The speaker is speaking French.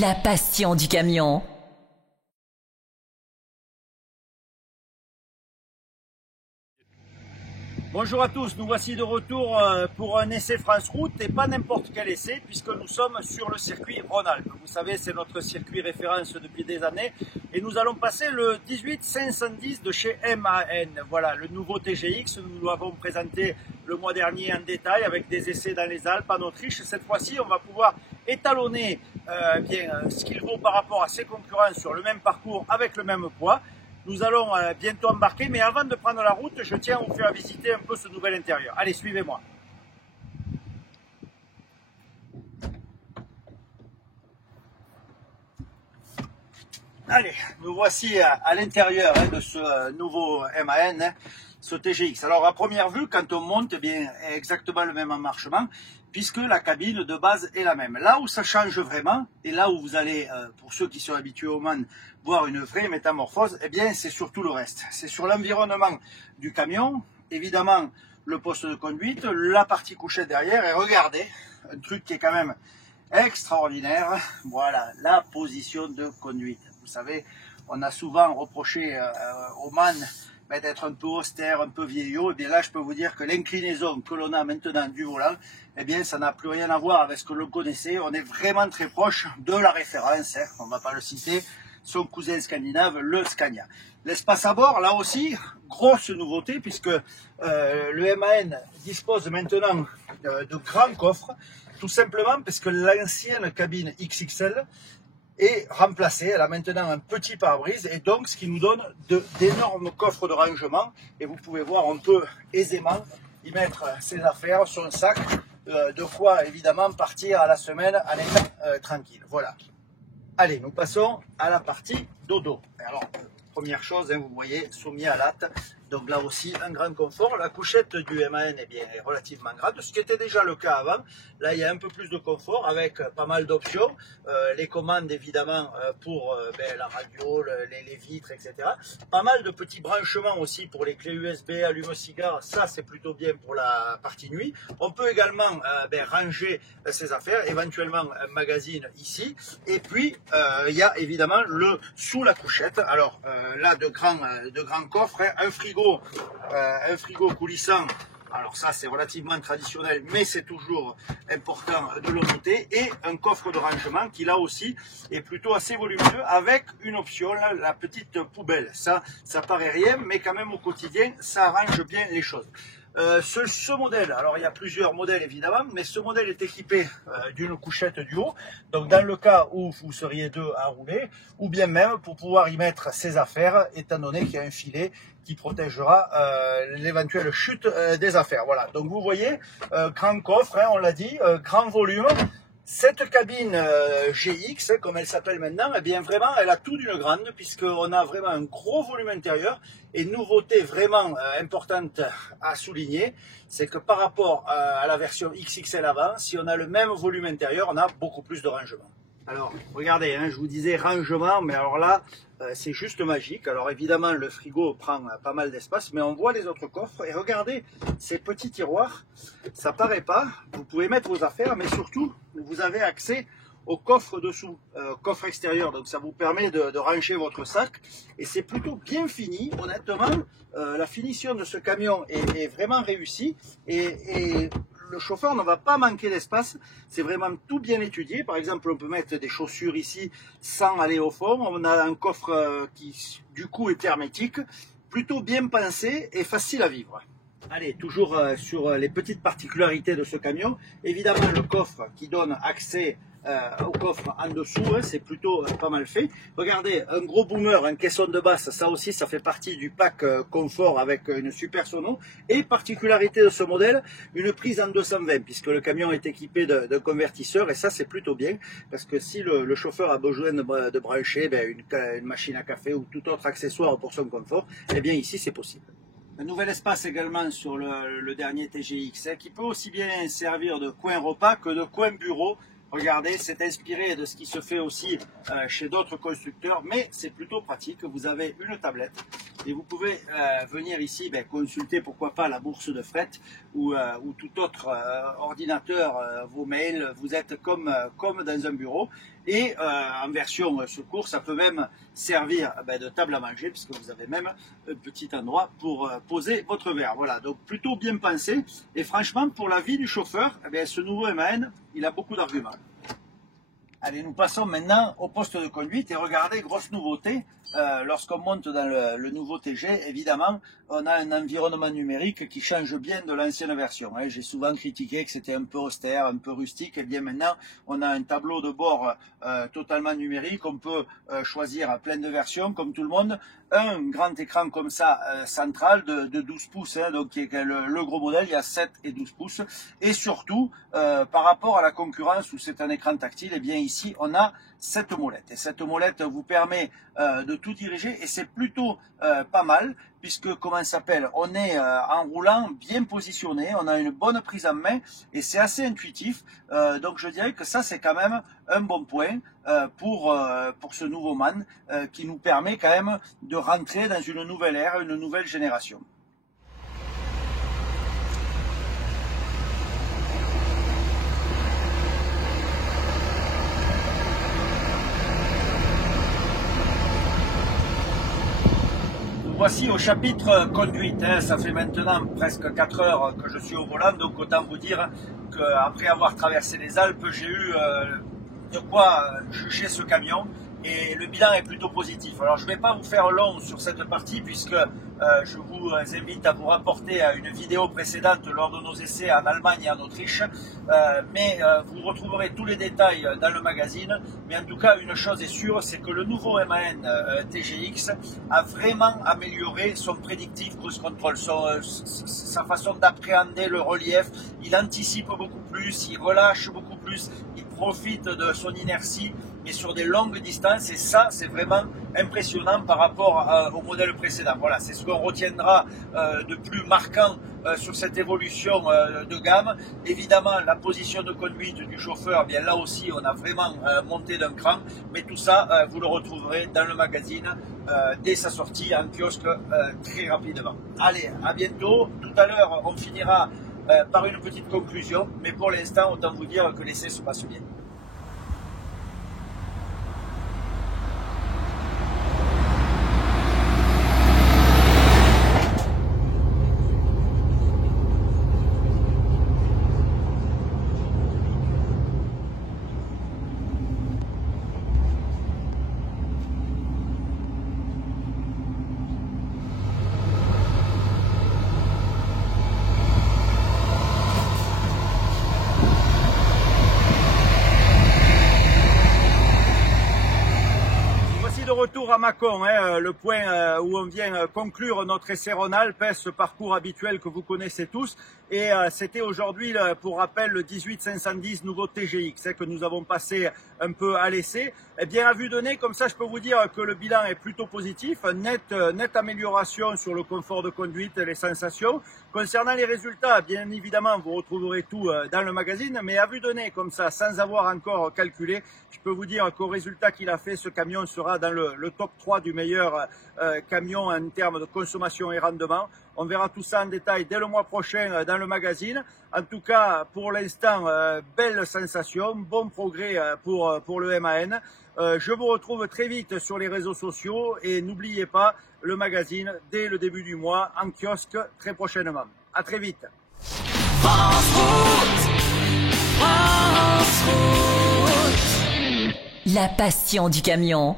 La passion du camion. Bonjour à tous, nous voici de retour pour un essai France Route et pas n'importe quel essai puisque nous sommes sur le circuit Rhône-Alpes. Vous savez, c'est notre circuit référence depuis des années et nous allons passer le 18510 de chez MAN. Voilà, le nouveau TGX, nous l'avons présenté le mois dernier en détail avec des essais dans les Alpes, en Autriche. Cette fois-ci, on va pouvoir étalonner ce qu'il vaut par rapport à ses concurrents sur le même parcours avec le même poids. Nous allons bientôt embarquer, mais avant de prendre la route, je tiens à vous faire visiter un peu ce nouvel intérieur. Allez, suivez-moi. Allez, nous voici à l'intérieur de ce nouveau MAN, ce TGX. Alors à première vue, quand on monte, eh bien, exactement le même emmarchement, puisque la cabine de base est la même. Là où ça change vraiment, et là où vous allez, pour ceux qui sont habitués au MAN, voir une vraie métamorphose, eh bien c'est surtout le reste. C'est sur l'environnement du camion, évidemment le poste de conduite, la partie couchette derrière, et regardez, un truc qui est quand même extraordinaire, voilà, la position de conduite. Vous savez, on a souvent reproché au MAN d'être un peu austère, un peu vieillot. Et bien là, je peux vous dire que l'inclinaison que l'on a maintenant du volant, eh bien, ça n'a plus rien à voir avec ce que l'on connaissait. On est vraiment très proche de la référence, hein, on ne va pas le citer, son cousin scandinave, le Scania. L'espace à bord, là aussi, grosse nouveauté, puisque le MAN dispose maintenant de grands coffres, tout simplement parce que l'ancienne cabine XXL est remplacée. Elle a maintenant un petit pare-brise et donc ce qui nous donne d'énormes coffres de rangement. Et vous pouvez voir, on peut aisément y mettre ses affaires, son sac, de quoi évidemment partir à la semaine en étant tranquille. Voilà. Allez, nous passons à la partie dodo. Alors, première chose, hein, vous voyez, soumis à latte. Donc là aussi, un grand confort. La couchette du MAN est relativement grande, ce qui était déjà le cas avant. Là, il y a un peu plus de confort avec pas mal d'options. Les commandes, évidemment, pour la radio, les vitres, etc. Pas mal de petits branchements aussi pour les clés USB, allume-cigare. Ça, c'est plutôt bien pour la partie nuit. On peut également ranger ses affaires, éventuellement un magazine ici. Et puis, il y a évidemment le sous la couchette. Alors là, de grands coffres, hein, un frigo coulissant. Alors ça, c'est relativement traditionnel, mais c'est toujours important de le noter. Et un coffre de rangement qui, là aussi, est plutôt assez volumineux avec une option, là, la petite poubelle. Ça paraît rien, mais quand même au quotidien, ça arrange bien les choses. Ce modèle, alors il y a plusieurs modèles évidemment, mais ce modèle est équipé d'une couchette du haut. Donc dans le cas où vous seriez deux à rouler, ou bien même pour pouvoir y mettre ses affaires, étant donné qu'il y a un filet qui protégera l'éventuelle chute des affaires. Voilà, donc vous voyez, grand coffre, hein, on l'a dit, grand volume. Cette cabine GX, comme elle s'appelle maintenant, eh bien vraiment, elle a tout d'une grande, puisqu'on a vraiment un gros volume intérieur. Et nouveauté vraiment importante à souligner, c'est que par rapport à la version XXL avant, si on a le même volume intérieur, on a beaucoup plus de rangement. Alors, regardez, hein, je vous disais rangement, mais alors là, c'est juste magique. Alors évidemment, le frigo prend pas mal d'espace, mais on voit les autres coffres. Et regardez, ces petits tiroirs, ça paraît pas. Vous pouvez mettre vos affaires, mais surtout, vous avez accès au coffre dessous, coffre extérieur. Donc ça vous permet de ranger votre sac. Et c'est plutôt bien fini, honnêtement. La finition de ce camion est vraiment réussie. Et le chauffeur ne va pas manquer d'espace, c'est vraiment tout bien étudié. Par exemple, on peut mettre des chaussures ici sans aller au fond. On a un coffre qui du coup est hermétique, plutôt bien pensé et facile à vivre. Allez, toujours sur les petites particularités de ce camion, évidemment le coffre qui donne accès au coffre en dessous, hein, c'est plutôt pas mal fait. Regardez, un gros boomer, un caisson de basse, ça aussi ça fait partie du pack confort avec une super sono. Et particularité de ce modèle, une prise en 220, puisque le camion est équipé de convertisseur, et ça c'est plutôt bien, parce que si le chauffeur a besoin de brancher une machine à café ou tout autre accessoire pour son confort, eh bien ici c'est possible. Un nouvel espace également sur le dernier TGX, hein, qui peut aussi bien servir de coin repas que de coin bureau. Regardez, c'est inspiré de ce qui se fait aussi chez d'autres constructeurs, mais c'est plutôt pratique. Vous avez une tablette et vous pouvez venir ici consulter, pourquoi pas, la bourse de fret ou tout autre ordinateur, vos mails. Vous êtes comme dans un bureau. Et en version secours, ça peut même servir de table à manger, puisque vous avez même un petit endroit pour poser votre verre. Voilà, donc plutôt bien pensé. Et franchement, pour la vie du chauffeur, ce nouveau MAN, il a beaucoup d'arguments. Allez, nous passons maintenant au poste de conduite et regardez, grosse nouveauté, lorsqu'on monte dans le nouveau TG, évidemment, on a un environnement numérique qui change bien de l'ancienne version. J'ai souvent critiqué que c'était un peu austère, un peu rustique, et bien maintenant, on a un tableau de bord totalement numérique, on peut choisir plein de versions, comme tout le monde, un grand écran comme ça, central, de 12 pouces, donc qui est le gros modèle, il y a 7 et 12 pouces, et surtout, par rapport à la concurrence où c'est un écran tactile, et bien ici, on a cette molette. Et cette molette vous permet de tout diriger et c'est plutôt pas mal puisque, comment ça s'appelle, on est en roulant bien positionné, on a une bonne prise en main et c'est assez intuitif. Donc je dirais que ça c'est quand même un bon point pour ce nouveau MAN qui nous permet quand même de rentrer dans une nouvelle ère, une nouvelle génération. Voici au chapitre conduite, ça fait maintenant presque 4 heures que je suis au volant, donc autant vous dire qu'après avoir traversé les Alpes, j'ai eu de quoi juger ce camion et le bilan est plutôt positif. Alors je ne vais pas vous faire long sur cette partie puisque je vous invite à vous rapporter à une vidéo précédente lors de nos essais en Allemagne et en Autriche, mais vous retrouverez tous les détails dans le magazine. Mais en tout cas, une chose est sûre, c'est que le nouveau MAN TGX a vraiment amélioré son predictive cruise control, sa façon d'appréhender le relief. Il anticipe beaucoup plus, il relâche beaucoup plus, il profite de son inertie, mais sur des longues distances, et ça, c'est vraiment impressionnant par rapport au modèle précédent. Voilà, c'est ce qu'on retiendra de plus marquant sur cette évolution de gamme. Évidemment, la position de conduite du chauffeur, bien là aussi, on a vraiment monté d'un cran, mais tout ça, vous le retrouverez dans le magazine dès sa sortie en kiosque très rapidement. Allez, à bientôt. Tout à l'heure, on finira par une petite conclusion, mais pour l'instant, autant vous dire que l'essai se passe bien. Retour à Mâcon, le point où on vient conclure notre essai Rhône-Alpes, ce parcours habituel que vous connaissez tous. Et c'était aujourd'hui, pour rappel, le 18510 nouveau TGX que nous avons passé un peu à l'essai. Eh bien, à vue de nez, comme ça, je peux vous dire que le bilan est plutôt positif. Nette amélioration sur le confort de conduite, les sensations. Concernant les résultats, bien évidemment, vous retrouverez tout dans le magazine. Mais à vue de nez, comme ça, sans avoir encore calculé, je peux vous dire qu'au résultat qu'il a fait, ce camion sera dans le top 3 du meilleur camion en termes de consommation et rendement. On verra tout ça en détail dès le mois prochain dans le magazine. En tout cas, pour l'instant, belle sensation, bon progrès pour le MAN. Je vous retrouve très vite sur les réseaux sociaux et n'oubliez pas le magazine dès le début du mois en kiosque très prochainement. À très vite. France Route. France Route. La passion du camion.